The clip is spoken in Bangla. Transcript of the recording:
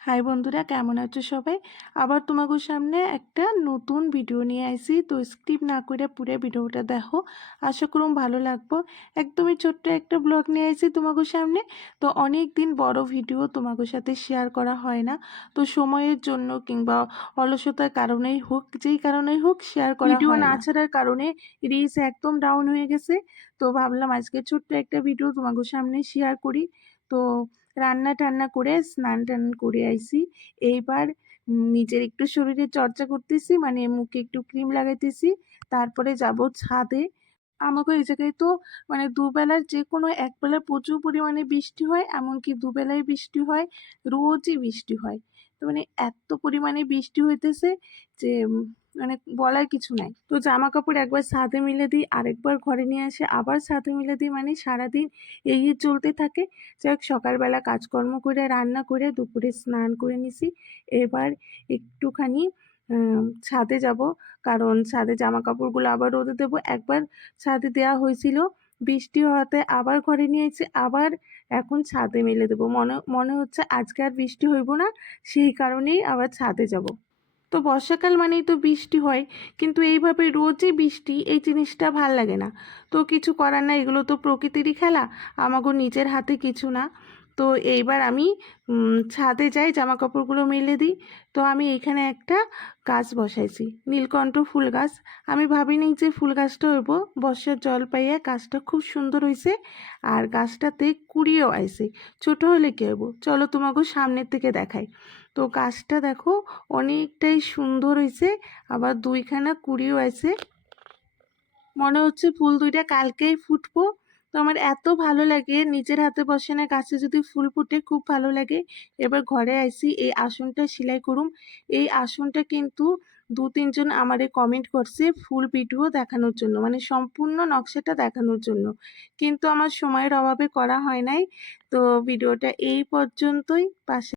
হাই বন্ধুরা, কেমন আছো সবাই? আবার তোমাদের সামনে একটা নতুন ভিডিও নিয়ে আইছি। তো স্কিপ না করে পুরো ভিডিওটা দেখো, আশা করুম ভালো লাগবো। একদমই ছোট্ট একটা ব্লগ নিয়ে আইছি তোমাদের সামনে। তো অনেক দিন বড় ভিডিও তোমাদের সাথে শেয়ার করা হয় না, তো সময়ের জন্য কিংবা অলসতার কারণেই হোক, যেই কারণেই হোক শেয়ার করা ভিডিও হয় না না। ছাড়ার কারণে রিচ একদম ডাউন হয়ে গেছে। তো ভাবলাম আজকে ছোট্ট একটা ভিডিও তোমাদের সামনে শেয়ার করি। তো রান্না টান্না করে স্নান টান করে আইছি। এইবার নিজের একটু শরীরে চর্চা করতেছি, মানে মুখে একটু ক্রিম লাগাইতেছি। তারপরে যাব ছাদে। আমাকে এই জায়গায় তো মানে দুবেলার যে কোনো একবেলা প্রচুর পরিমাণে বৃষ্টি হয়, এমনকি দুবেলায় বৃষ্টি হয়, রোজই বৃষ্টি হয়। তো মানে এত পরিমাণে বৃষ্টি হইতেছে যে মানে বলার কিছু নাই। তো জামা কাপড় একবার ছাদে মিলে দিই, আরেকবার ঘরে নিয়ে আসে আবার ছাদে মিলে দিই, মানে সারাদিন এই চলতে থাকে। যাই হোক, সকালবেলা কাজকর্ম করে রান্না করে দুপুরে স্নান করে নিছি। এবার একটুখানি ছাদে যাব, কারণ ছাদে জামা কাপড়গুলো আবার রোদে দেবো। একবার ছাদে দেওয়া হয়েছিল, বৃষ্টি হওয়াতে আবার ঘরে নিয়ে এসে আবার এখন ছাদে মেলে দেবো। মনে মনে হচ্ছে আজকে আর বৃষ্টি হইব না, সেই কারণেই আবার ছাদে যাব। তো বর্ষাকাল মানেই তো বৃষ্টি হয়, কিন্তু এইভাবে রোজই বৃষ্টি এই জিনিসটা ভাল লাগে না। তো কিছু করার না, এগুলো তো প্রকৃতিরই খেলা, আমাগো নিজের হাতে কিছু না। তো এইবার আমি ছাদে যাই, জামা কাপড়গুলো মেলে দিই। তো আমি এইখানে একটা গাছ বসাইছি, নীলকণ্ঠ ফুল গাছ। আমি ভাবিনি যে ফুল গাছটা হইব, বর্ষার জল পাইয়া গাছটা খুব সুন্দর হয়েছে। আর গাছটাতে কুড়িও আইছে। ছোট হলে কি হইব, চলো তোমাকে সামনের থেকে দেখাই। তো গাছটা দেখো অনেকটাই সুন্দর হয়েছে, আবার দুইখানা কুড়িও আছে। মনে হচ্ছে ফুল দুইটা কালকেই ফুটবো। তো আমার এত ভালো লাগে, নিজের হাতে বসানো গাছে যদি ফুল ফুটে খুব ভালো লাগে। এবার ঘরে আইছি, এই আসনটা সেলাই করুম। এই আসনটা কিন্তু দু তিনজন আমারে কমেন্ট করছে ফুল ভিডিও দেখানোর জন্য, মানে সম্পূর্ণ নকশাটা দেখানোর জন্য, কিন্তু আমার সময়ের অভাবে করা হয় নাই। তো ভিডিওটা এই পর্যন্তই। পাশে